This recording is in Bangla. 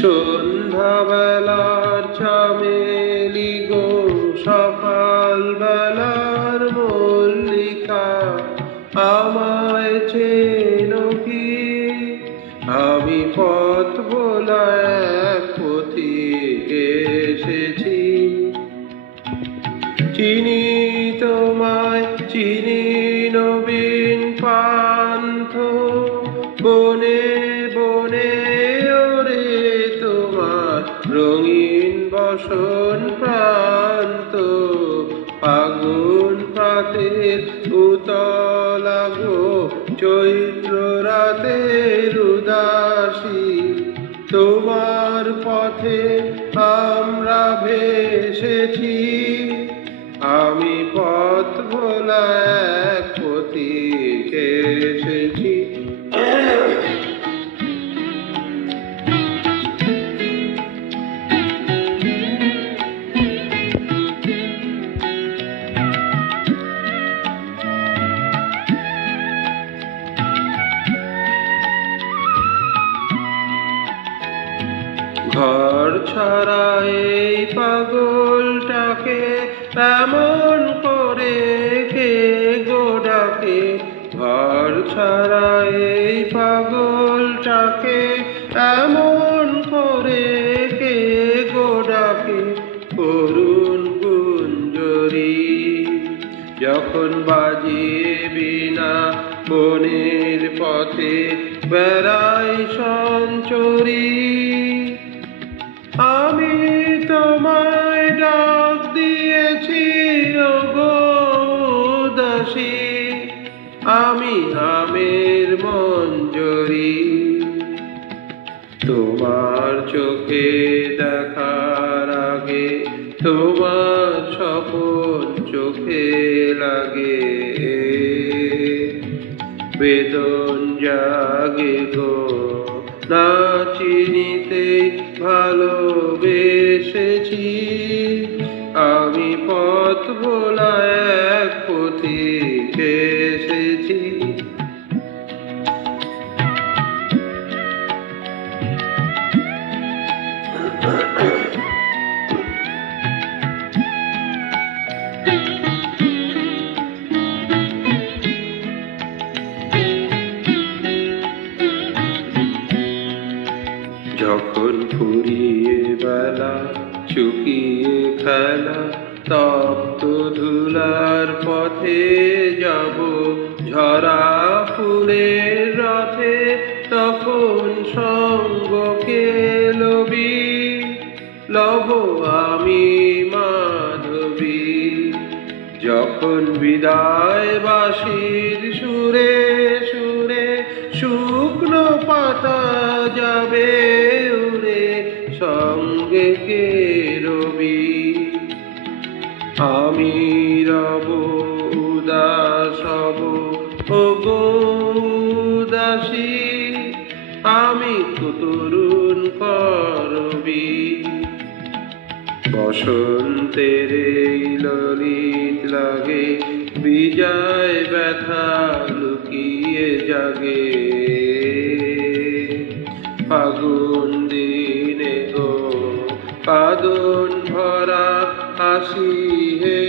সন্ধ্যাবেলার চামেলি গো, সকাল বেলার মল্লিকা, আমায় চেনো কি? আমি পথ ভোলা এক পথিক এসেছি। চিনি তোমায়, চিনি নবীন পান্থ, বনে বনে ওরে তোমার রঙিন বসন প্রান্ত। ফাগুন প্রাতের উতলা গো, চৈত্র রাতের উদাসী, তোমার পথে আমরা ভেসেছি। আমি পথ ভোলা এক পথিক এসেছি। ঘর ছাড়া এই পাগলটাকে এমন করে কে গো ডাকে? ঘর ছাড়া এই পাগলটাকে এমন করে কে গো ডাকে? করুণ গুঞ্জরি যখন বাজিয়ে বিনা, বনের পথে বেড়াই সঞ্চরী। আমি তোমায় ডাক দিয়েছি ওগো দাসী, আমি আমের মঞ্জরি। তোমার চোখে দেখার আগে তোমার স্বপন চোখে লাগে। বেদন জাগে গো, না চিনিতে ভালোবেসেছি। আমি পথ ভোলা এক পথিক এসেছি। যখন ফুরিয়ে বেলা, চুকিয়ে খেলা, তপ্ত ধুলার পথে যাব ঝরা ফুলের রথে, তখন সঙ্গকে লব আমি মাধবী। যখন বিদায় বাঁশির সুরে সুরে শুকনো পাতা যাবে উড়ে, সঙ্গে কে রবি? আমি রব উদাস হব ওগো উদাসী, আমি তরুণ করবি। বসন্তের এই ললিত লাগে, বিজয় ব্যথা লুকিয়ে জাগে। ফাগুন দিনে গো, কাঁদন ভরা হাসি হে